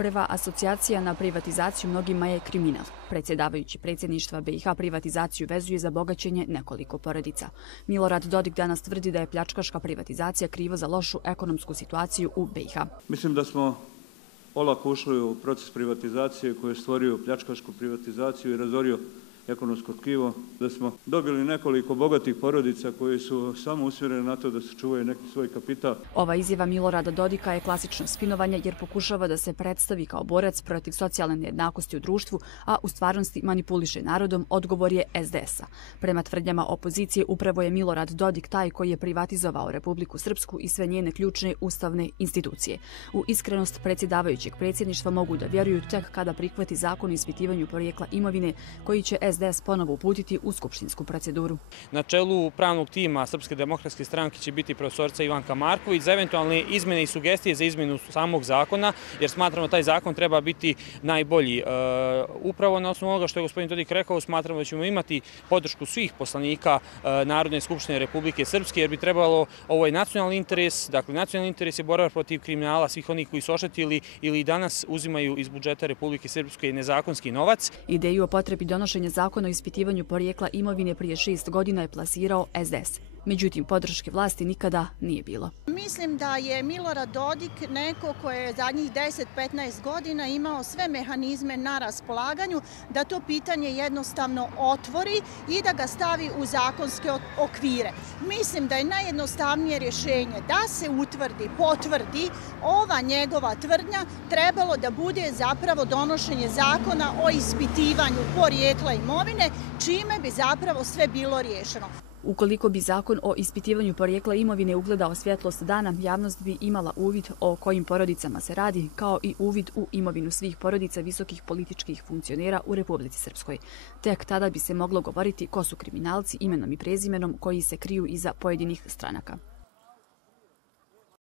Prva asocijacija na privatizaciju mnogima je kriminal. Predsjedavajući predsjedništva BiH privatizaciju vezuje za bogaćenje nekoliko porodica. Milorad Dodik danas tvrdi da je pljačkaška privatizacija kriva za lošu ekonomsku situaciju u BiH. Mislim da smo olako ušli u proces privatizacije koji je stvorio pljačkašku privatizaciju i razorio ekonomsko tkivo, da smo dobili nekoliko bogatih porodica koji su samo usmjereni na to da se čuvaju neki svoj kapital. Ova izjava Milorada Dodika je klasično spinovanje jer pokušava da se predstavi kao borac protiv socijalne nejednakosti u društvu, a u stvarnosti manipuliše narodom, odgovor je SDS-a. Prema tvrdnjama opozicije, upravo je Milorad Dodik taj koji je privatizovao Republiku Srpsku i sve njene ključne ustavne institucije. U iskrenost predsjedavajućeg predsjedništva mogu da vjeruju tek kada prihvati zakon o ispitivanju porijekla imovine koji će SDS ponovo uputiti u skupštinsku proceduru. Na čelu pravnog tima Srpske demokratske stranke će biti profesorica Ivanka Marković za eventualne izmjene i sugestije za izmjenu samog zakona, jer smatramo da taj zakon treba biti najbolji. Upravo na osnovu onoga što je gospodin Dodik rekao, smatramo da ćemo imati podršku svih poslanika Narodne skupštine Republike Srpske, jer bi trebalo, ovo je nacionalni interes, dakle nacionalni interes je borba protiv kriminala svih onih koji su oštetili ili danas uzimaju iz budžeta Republike Srpske nezakonski novac. Ideju o potrebi donošenja zakona o ispitivanju porijekla imovine prije 6 godina je plasirao SDS. Međutim, podrške vlasti nikada nije bilo. Mislim da je Milorad Dodik neko ko je zadnjih 10-15 godina imao sve mehanizme na raspolaganju da to pitanje jednostavno otvori i da ga stavi u zakonske okvire. Mislim da je najjednostavnije rješenje da se utvrdi, potvrdi ova njegova tvrdnja trebalo da bude zapravo donošenje zakona o ispitivanju porijekla imovine, čime bi zapravo sve bilo riješeno. Ukoliko bi zakon o ispitivanju porijekla imovine ugledao svjetlost dana, javnost bi imala uvid o kojim porodicama se radi, kao i uvid u imovinu svih porodica visokih političkih funkcionera u Republici Srpskoj. Tek tada bi se moglo govoriti ko su kriminalci imenom i prezimenom koji se kriju iza pojedinih stranaka.